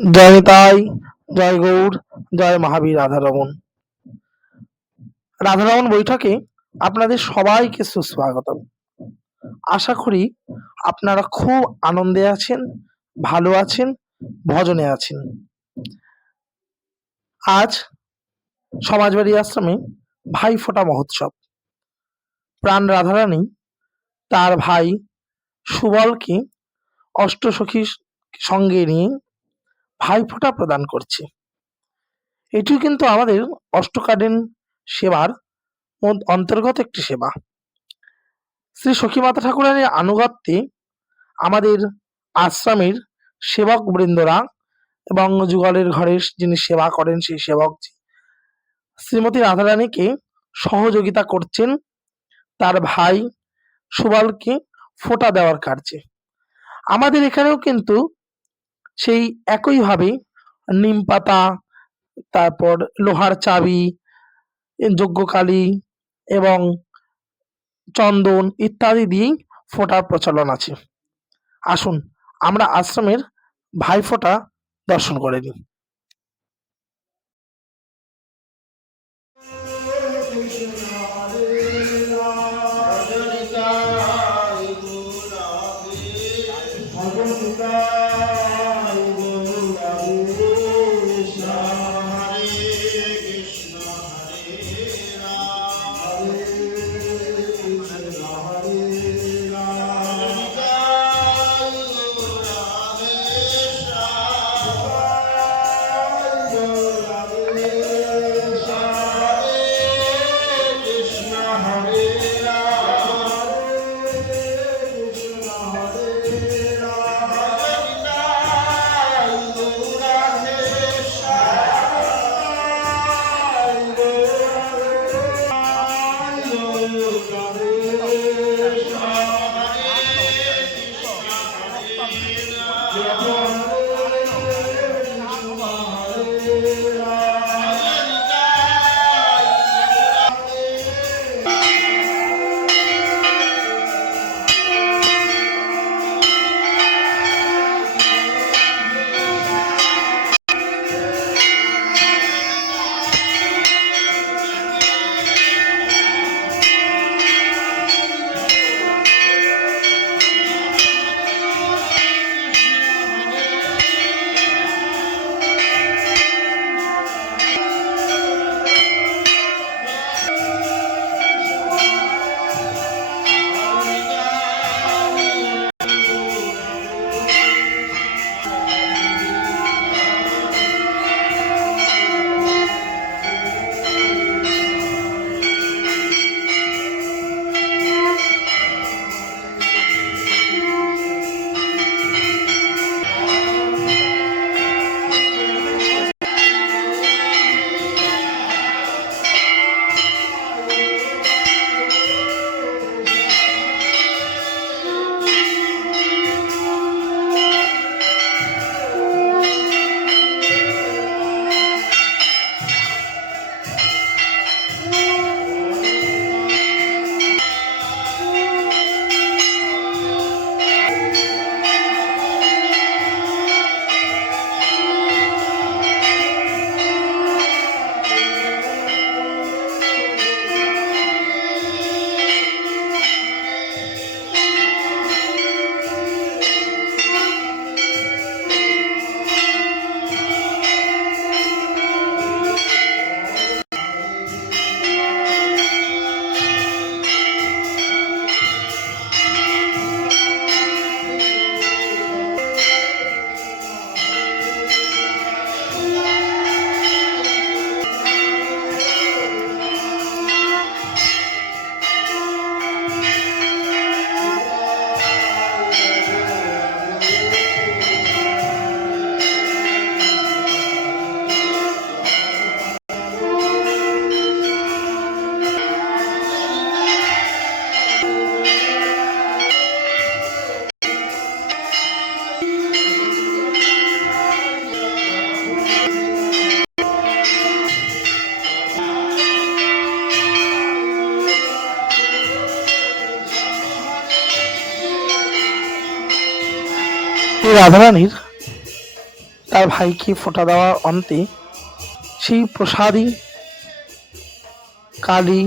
জয় নিতাই জয় গৌর, জয় মহাবীর রাধারমণ রাধারমণ বৈঠকে আপনাদের সবাইকে সুস্বাগতম। আশা করি আপনারা খুব আনন্দে আছেন, ভালো আছেন, ভজনে আছেন। আজ সমাজবাড়ি আশ্রমে ভাইফোঁটা মহোৎসব। প্রাণ রাধারানী তার ভাই সুবলকে অষ্টসখীর সঙ্গে নিয়ে ভাইফোঁটা প্রদান করছে। এটিও কিন্তু আমাদের অষ্টকালীন সেবার অন্তর্গত একটি সেবা। শ্রী সখীমাতা ঠাকুরানীর আনুগত্যে আমাদের আশ্রমের সেবক বৃন্দরা এবং যুগলের ঘরের যিনি সেবা করেন সেই সেবক শ্রীমতী রাধারানীকে সহযোগিতা করছেন তার ভাই সুবলকে ফোঁটা দেওয়ার কার্যে। আমাদের এখানেও কিন্তু সেই একইভাবে নিম পাতা, তারপর লোহার চাবি, যজ্ঞকালী এবং চন্দন ইত্যাদি দিয়েই ফোটার প্রচলন আছে। আসুন, আমরা আশ্রমের ভাইফোঁটা দর্শন করে নিই। এই রাধারানীর তার ভাইকে ফোঁটা দেওয়ার অন্তে সেই প্রসাদী, কালী,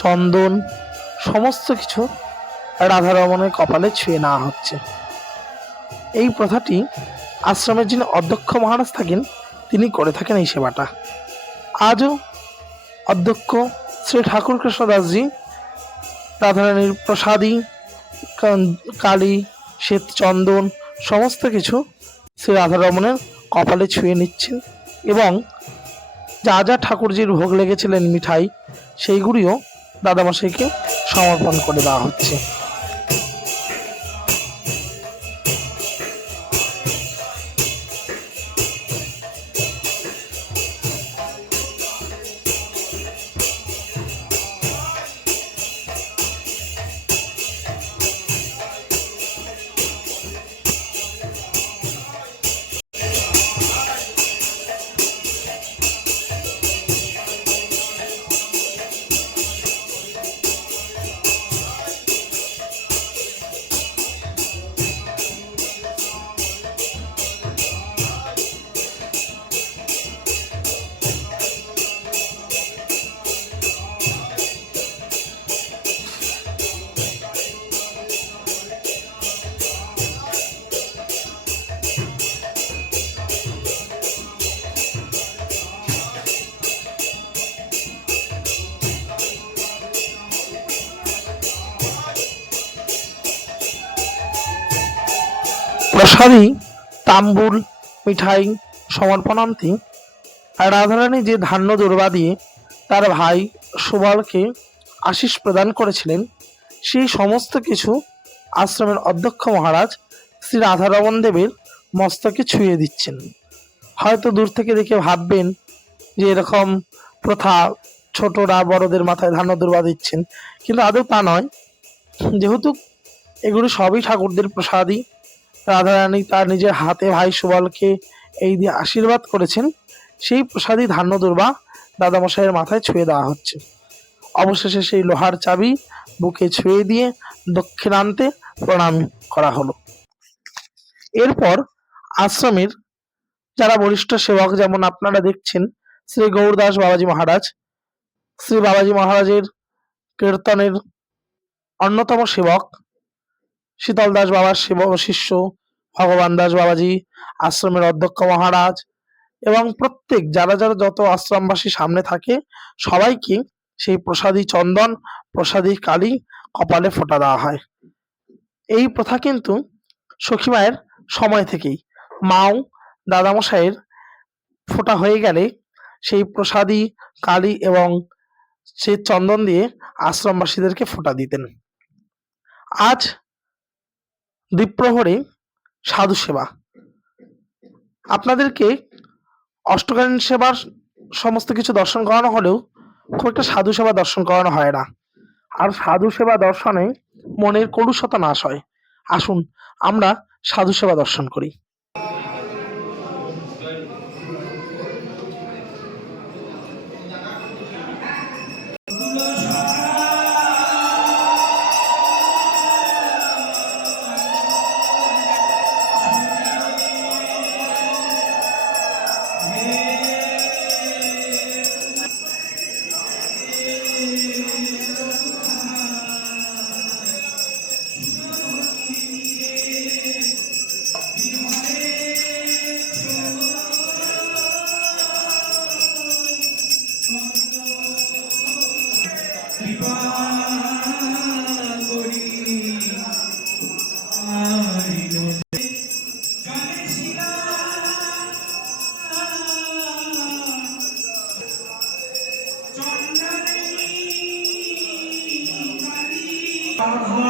চন্দন, সমস্ত কিছু রাধারমণের কপালে ছুঁয়ে নেওয়া হচ্ছে। এই প্রথাটি আশ্রমের যিনি অধ্যক্ষ মহারাজ থাকেন, তিনি করে থাকেন এই সেবাটা। আজও অধ্যক্ষ শ্রী ঠাকুর কৃষ্ণদাসজি রাধারানীর প্রসাদী কালী, শ্বেত চন্দন সমস্ত কিছু শ্রী রাধারমণের কপালে ছুঁয়ে নিচ্ছেন এবং যা যা ঠাকুরজির ভোগ লেগেছিলেন মিঠাই, সেইগুলিও দাদামশাইকে সমর্পণ করে দেওয়া হচ্ছে। প্রসাদী তাম্বুল, মিঠাই, সমর্পণান্তে রাধারানী যে ধান্য দুর্বা দিয়ে তার ভাই সুবলকে আশিস প্রদান করেছিলেন, সেই সমস্ত কিছু আশ্রমের অধ্যক্ষ মহারাজ শ্রী রাধারমন দেবের মস্তকে ছুঁয়ে দিচ্ছেন। হয়তো দূর থেকে দেখে ভাববেন যে এরকম প্রথা ছোটরা বড়দের মাথায় ধান্য দুর্বা দিচ্ছেন, কিন্তু আদৌ তা নয়। যেহেতু এগুলো সবই ঠাকুরদের প্রসাদী রাধারানী তার নিজের হাতে ভাই সুবলকে এই দিয়ে আশীর্বাদ করেছেন। সেই প্রসাদী ধান্য দুর্বা দাদামশাইয়ের মাথায় ছুঁয়ে দেওয়া হচ্ছে। অবশেষে সেই লোহার চাবি বুকে ছুঁয়ে দিয়ে দক্ষিণান্তে প্রণাম করা হলো। এরপর আশ্রমের যারা বরিষ্ঠ সেবক, যেমন আপনারা দেখছেন, শ্রী গৌরদাস বাবাজি মহারাজ, শ্রী বাবাজি মহারাজের কীর্তনের অন্যতম সেবক শীতল দাস বাবার শিষ্য, ভগবান দাস বাবাজি, আশ্রমের অধ্যক্ষ মহারাজ এবং প্রত্যেক যারা যারা যত আশ্রমবাসী সামনে থাকে, সবাইকে সেই প্রসাদী চন্দন, প্রসাদী কালী কপালে ফোঁটা দেওয়া হয়। এই প্রথা কিন্তু সখী মায়ের সময় থেকেই। মাও, দাদামশাইয়ের ফোঁটা হয়ে গেলে সেই প্রসাদী কালী এবং সেই চন্দন দিয়ে আশ্রমবাসীদেরকে ফোঁটা দিতেন। আজ দ্বীপ্রহরে সাধু সেবা। আপনাদেরকে অষ্টকালীন সেবার সমস্ত কিছু দর্শন করানো হলেও খুব একটা সাধু সেবা দর্শন করানো হয় না। আর সাধু সেবা দর্শনে মনের কলুষতা নাশ হয়। আসুন, আমরা সাধু সেবা দর্শন করি। করি Oh.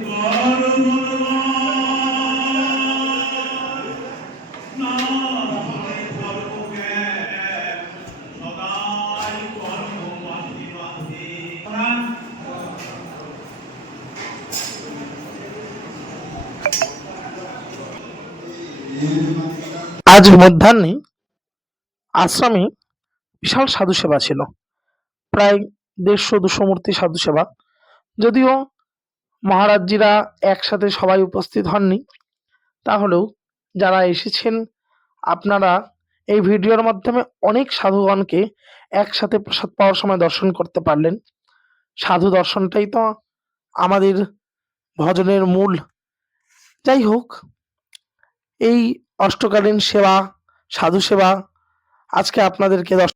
আজ মধ্যাহ্নে আশ্রমে বিশাল সাধু সেবা ছিল। প্রায় দেড়শো, দুশো মূর্তি সাধু সেবা যদিও মহারাজজিরা একসাথে সবাই উপস্থিত হননি, তাহলেও যারা এসেছেন, আপনারা এই ভিডিওর মাধ্যমে অনেক সাধুগণকে একসাথে প্রসাদ পাওয়ার সময় দর্শন করতে পারলেন। সাধু দর্শনটাই তো আমাদের ভজনের মূল। যাই হোক, এই অষ্টকালীন সেবা সাধু সেবা। আজকে আপনাদেরকে দর্শ